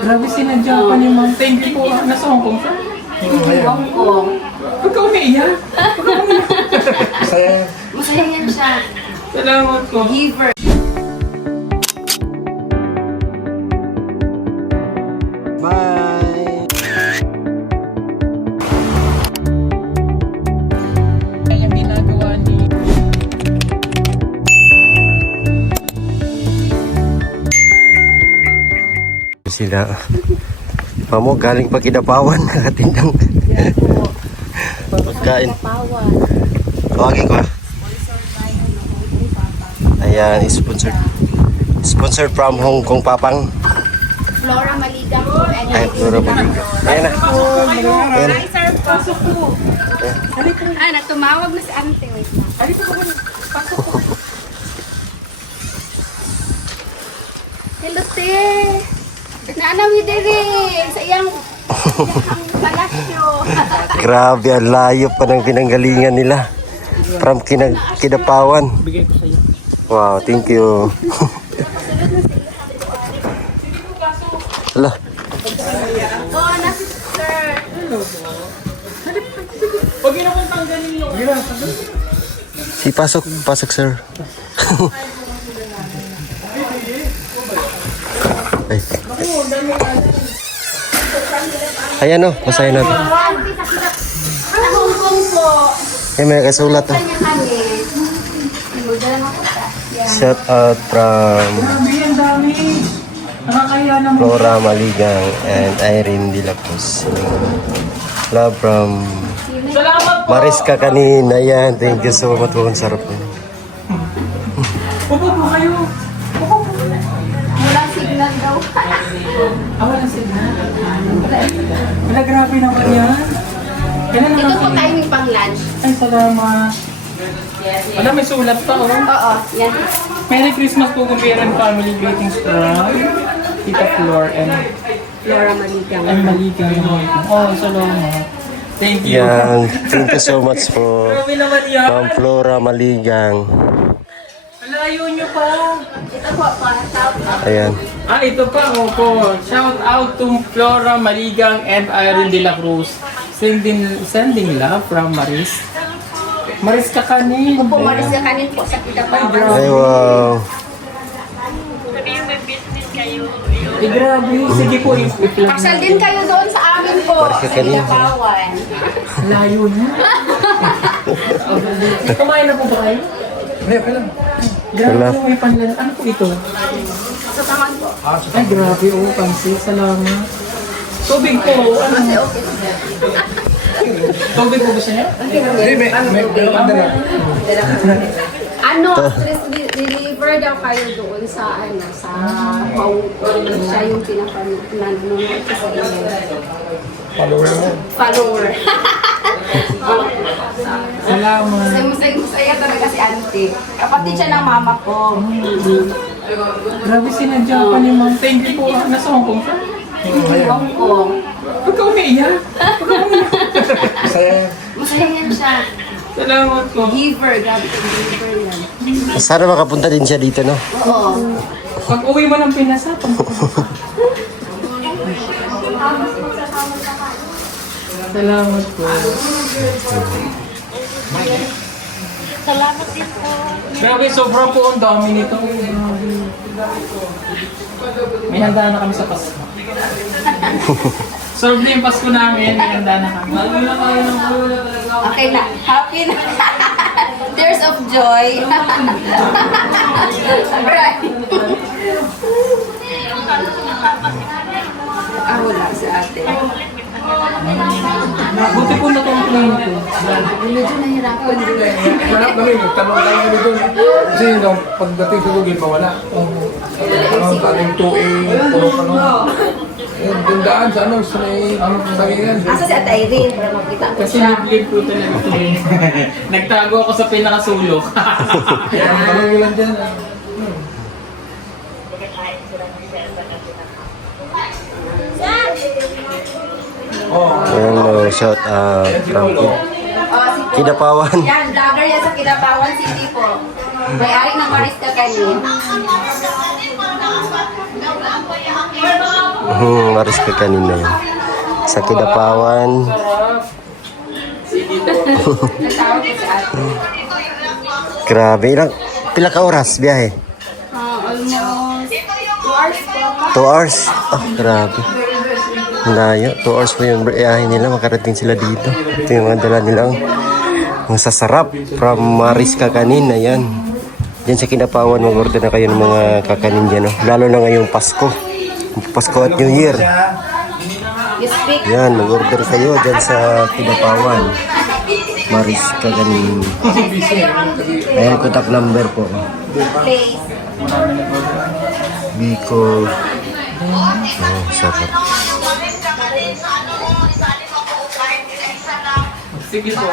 Grabe sinadya pa ni Ma'am. Thank you po. Nasa Hong Kong siya. Hong Kong. Huwag ka umiiyak. Masaya. Masaya yan siya. Salamat po. Giver. Bye! Yung ginagawa ni... Sila. Mamo, galing pa Kidapawan. Nakatindang pagkain. Tawagin ko. Ayan, sponsored. Sponsored from Hong Kong, Papang. Flora Maligang po. Ay, Flora Maligang. Ayan na. Ayan. Hi, sir. Pasok po. Tumawag na si ante. Wait lang. Halika po muna. Pasok po. Hello, te. Naanam ni Dere. Sa iyang palasyo. Grabe, ang layo pa ng pinanggalingan nila. From Kidapawan. Bigay ko sa'yo. Wow, thank you. Hala. Oh, nasi sir. Huwag yun akong tanggalin yung... Si pasok, sir. Ay. Ayan o, basahin natin. Sa Hong Kong po. Ay, may kasulat o. Kanya kami. Magdala mo po ta. Shout out from Grabe, ang dami. Nakakaya naman. Flora Maligang and Irene De La Cruz. Love from Salamat po. Mariska kanina. Yan, thank you so much. Ang sarap yun. Upo po kayo. Upo po. Walang signal daw. Walang signal. Wala, grabe naman yan. Kailan Ito naman po timing pang lunch. Ay, salamat. Alam, may sulat pa, oh. Oo, yan. Merry Christmas po, Kumpira and Family. Greetings from Tita Flor and Flora Maligang. Maligang. Oh, salamat. Thank you. Yan, thank you so much po. Grabe naman yan. From Flora Maligang. Malayo nyo pa. Ito po, shout out. Ayan. Ah, ito pa, opo. Shout out to Flora Maligang and Irene De La Cruz. Sending love from Maris. Maris Kakanin. Po, maris ka kanin po sa Kidapawan. Ay, wow. Eh, grabe. Sige po, i-plan. Paksal din kayo doon sa amin po. Maris ka Sa kanin. Kidapawan. Layo na. Kumain na po ba kayo? Grabe Wala. po, may panlan. Ano po ito? Sa tangan po. Ay, grabe. Oh, pansit. Salamat. Tubig po. Ano? Kasi okay. Tubig po gusto niya? Ano, stress reliever daw kayo doon sa ano, sa siya yung pinapanood ko sa inyo. Follower. Salamat. Masaya talaga si auntie. Kapatid siya ng mama ko. Grabe sinadya pa ni Ma'am. Thank you po. Nasa Hong Kong siya. Hong Kong. Huwag ka umiiyak. Masaya. Masaya yan siya. Salamat po. Giver, grabe yung giver yan. Sana makapunta din siya dito, no? Oo. Pag uwi mo ng Pinas, ha? Salamat po. Salamat din po. Grabe, sobra po ang dami nito. May handa na kami sa Pasko. Solve na yung Pasko namin, may handa na kami. Okay na. Happy na. Tears of joy. Right. Wala sa ate. Buti po na-complain ko. Medyo nahirapan din. Hanap kami, nagtanong tayo kami doon. Kasi nung pagdating sa Google, mawala. Ang taling tuig, puno. Yung daan sa ano, sa may sagingan. Asa si Ate Irene para makita ko Kasi siya. nag-live po talaga ito. Nagtago ako sa pinakasulok. Ang tanong nyo lang dyan. Hello, shout out from Oh, si Kidapawan. yan, vlogger yan sa Kidapawan City po. May-ari ng Maris Kakanin. Maris ka kanina yun. Sa Kidapawan. Sarap. Sige po. Natawag ko si ate. Grabe. Pila ka oras biyahe? Almost 2 hours po. 2 hours? Ah, grabe. Layo. 2 hours po yung biyahe nila. Makarating sila dito. Ito yung mga dala nilang masasarap from Maris Kakanin. Ayan. Diyan sa Kidapawan, mag-order na kayo ng mga kakanin dyan. No? Lalo na ngayong Pasko. Pasko at New Year. You speak Yan, mag-order kayo dyan sa Kidapawan. Maris Kakanin. Ayan, contact number po. place. Bicol. Oh, sarap. Sige po.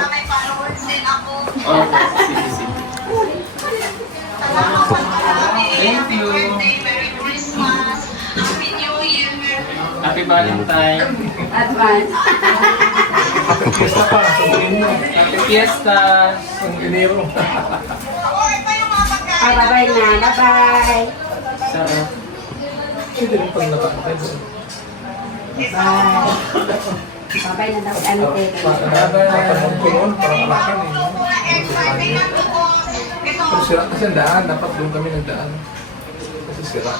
Oh, sige, sige. Thank you. Happy Valentine. Advance. Fiesta pa. Sabihin mo. Happy Fiesta. Ang Enero. Bye-bye na. Bye-bye. Sarap. Hindi rin pag napakatay. Bye. Bye-bye na daw. Ante. Papanong ko noon, parang alakan eh. Pero sira kasi ang daan. Dapat doon kami nagdaan. Kasi sira.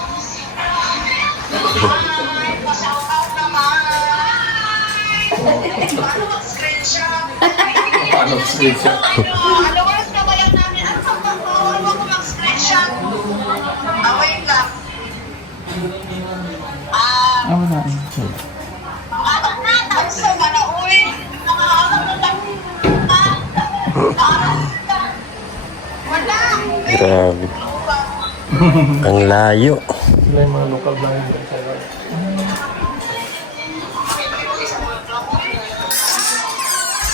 Paano screenshot? Oh, na. Grabe. Ang layo. Sila yung mga local blind.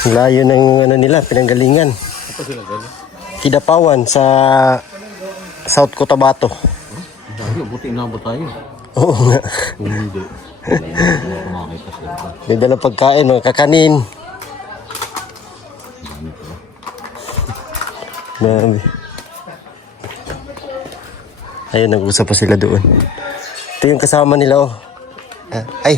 Ang layo ng ano nila, pinanggalingan. Apa sila galing? Kidapawan sa South Cotabato. Dahil, buti inabot tayo. Oo nga. Hindi. Kumakita sila. May dalang pagkain, mga kakanin. Grabe. Ayun, nag-usap pa sila doon. Ito yung kasama nila, oh. Ah, ay!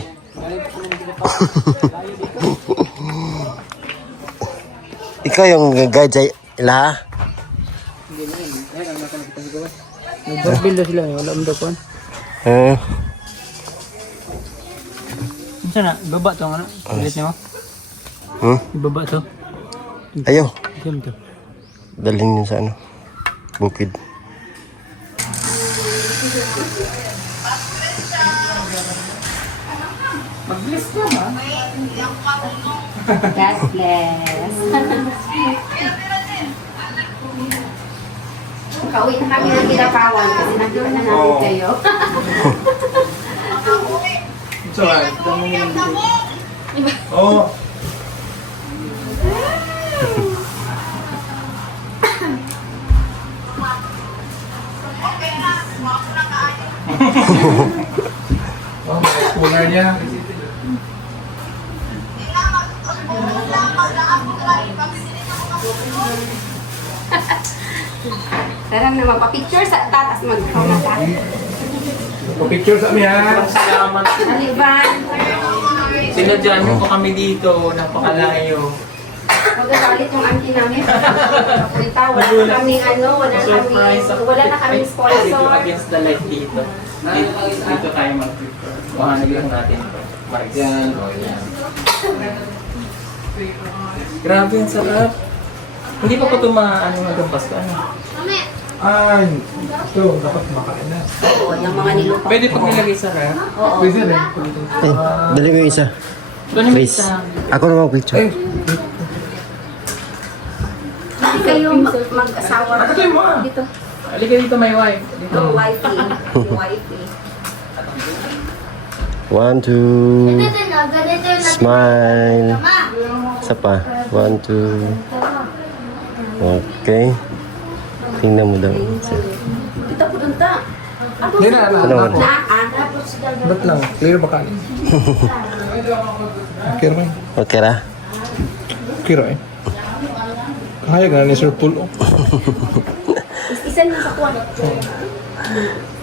Ikaw yung guide sa ila, ha? Nag-build sila. Wala mo daw po. Ah, Saan na? Ibaba to. Ano? Ulit niyo? Ibaba to. ayo. Saan to? Dalhin yun sa ano, bukid. Mag-bless ka ba? God bless. Kauwi na kami ng Kidapawan kasi nakita na namin kayo. It's alright. Oo. Oh, exposure niya. Tara na magpa-picture sa tatas mag-comment tayo. Pa-picture sa amin ha. Salamat. Aliban. Sinadyan niyo po kami dito. Napakalayo. Magagalit yung auntie namin. Kaprita, wala na kaming ano, Surprise. wala na kaming Dito sponsor. against the light dito. Dito tayo mag-picture. Buhanig lang natin ito. Yan. Grabe ang sarap. Hindi pa po ito ano hanggang Pasko. Ano? Ay, ito, dapat makain na. Oo, yung mga nilupa. Pwede pag nilagay sa ref. Oo. Pwede rin. Ay, dali mo yung isa. Ito naman Please. isa. Ako naman picture. Eh, Hindi kayo mag-asawa. Nakatay mo ah. Dito. Halika dito may wife. Dito. Yung wifey. Yung wifey. 1, 2. Smile. Isa pa. 1, 2. Okay. Tingnan mo daw. Dito po dunta. hindi na, Ano? Ba't lang? Clear ba kanin? Okay rin. Okay ra? Okay rin. Kaya nga ni Sir Paul. Oh. Isan mo sa kuwan.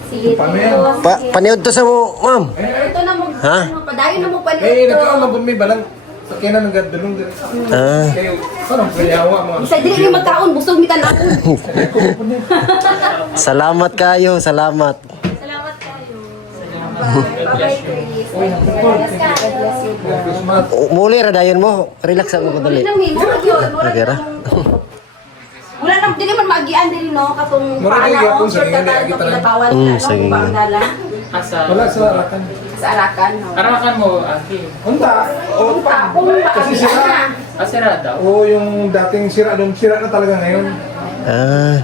Sige, Paano yan? ito. Paniod to sa mo, ma'am. Ito na mag Ha? Ano, padayon na mo pa Eh, dito. nagkaon lang po may balang. Sa kina ng gadulong din. Ah. Kayo, parang pinayawa mo. Isa dili ni magkaon, busog mi tanawon. Salamat kayo, salamat. Salamat kayo. Bye-bye, Chris. God bless you. Christmas. Muli ra dayon mo. Relax ako Muli dali. lang mi, murag yun. Murag Nagara. Wala nang dili man magian diri no katong Murag paana gyapon o sa sure gingali, ka kita tayo lang. pinatawan Sige. ano ba ang dala Asa. Wala sa arakan. sa Arakan. no? Arakan mo, Aki. Unta. O, Kung kasi paagian na. sira. Asira daw. Oo, yung dating sira doon, sira na talaga ngayon. Ah,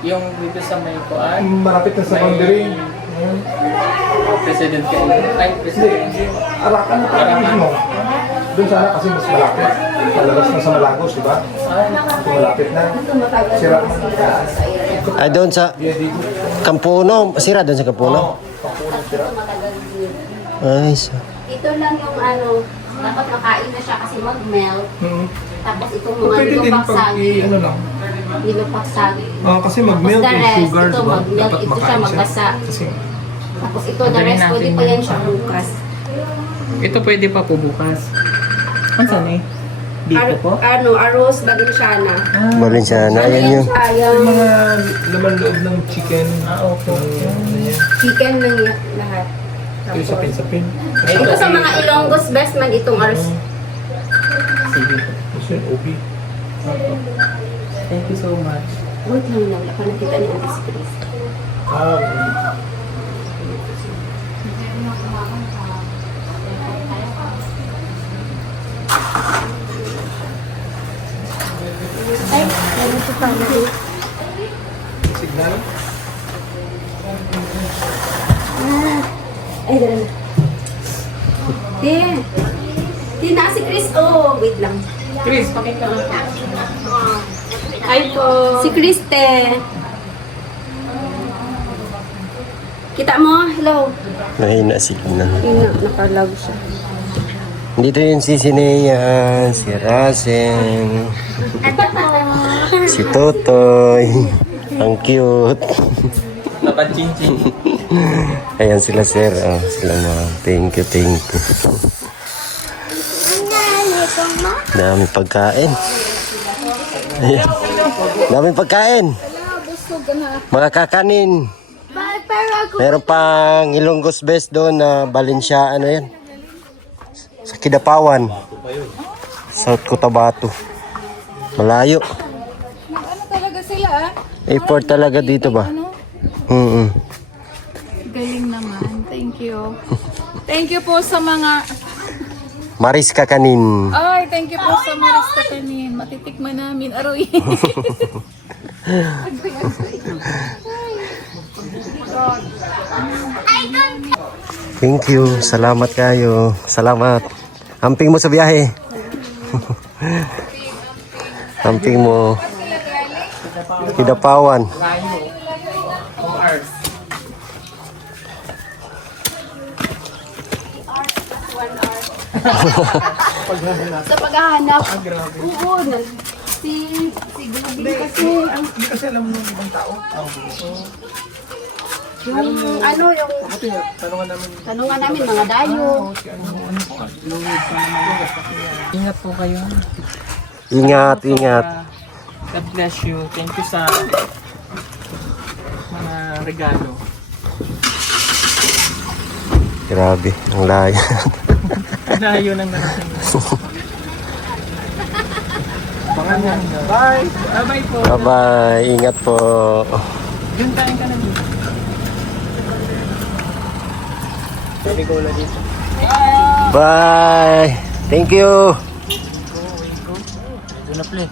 Yung dito sa may kuan. Marapit na sa boundary. Ngayon. President kayo. Ay, President. Arakan na talaga mismo. Doon sana kasi mas malapit. Palabas na sa Malagos, di ba? So, malapit na. Sira na. ay doon sa Kaya dito. Kampuno. Sira doon sa Kampuno. Ay, Ito lang yung ano, dapat makain na siya kasi mag-melt. Tapos itong mga Pwede din nilupaksag. pag ano lang. Nilupaksag. Kasi mag-melt Tapos the yung rest, sugar, ito di ba? mag-melt, Dapat ito siya makain magbasa. Kasi Tapos ito, the rest, pwede pa yan siya bukas. Ito pwede pa po bukas. Ano saan eh? Dito po? Ano, arroz, bagensyana. Balinsana. Ayan yan yung siya? yung Yung mga laman loob ng chicken. Opo. chicken lang yan lahat. Ito yung sapin-sapin. Ito sa mga Ilonggos best man itong arroz. Sige. Ito yung ubi. Thank you so much. Wait lang lang, wala pa nakita ni Auntie Chris. Ay, meron sa family. Signal. Ay, dala na. Di na si Chris. Oh, wait lang. Chris, pakita lang. Hi po. Si Kriste. Kita mo? Hello. mahina signal. Nakalag siya. Dito yung si Sinea, si Rasen, si Totoy. Ang cute. Napachinchin. Ayan sila sir. Oh, sila mga thank you, thank you. Daming pagkain. Ayan. Daming pagkain. Mga kakanin. Meron pang Ilonggos Best doon na Balenciaga, ano yan? Sa Kidapawan. South Cotabato. Malayo. Ano talaga sila Airport talaga dito ba? Galing naman. Thank you. Thank you po sa mga... Maris Kakanin. Ay, thank you po sa Maris Kakanin. Matitikman namin aroy. Thank you. Salamat kayo. Salamat. Amping mo sa biyahe. Amping mo. Kidapawan. Sa paghahanap. Oo, si Globin kasi ang Hindi kasi alam ng ibang tao. yung ano yung Ito yung tanungan namin. tanungan namin mga dayo. Ingat po kayo. Ingat, ingat. God bless you. Thank you sa mga regalo. Grabe, ang layo. Layo ng narating. Bye! Bye-bye po. Bye-bye. Ingat po. Yun, kain ka na dito. Pwede ko ulit dito. Bye. Thank you. Doon na play.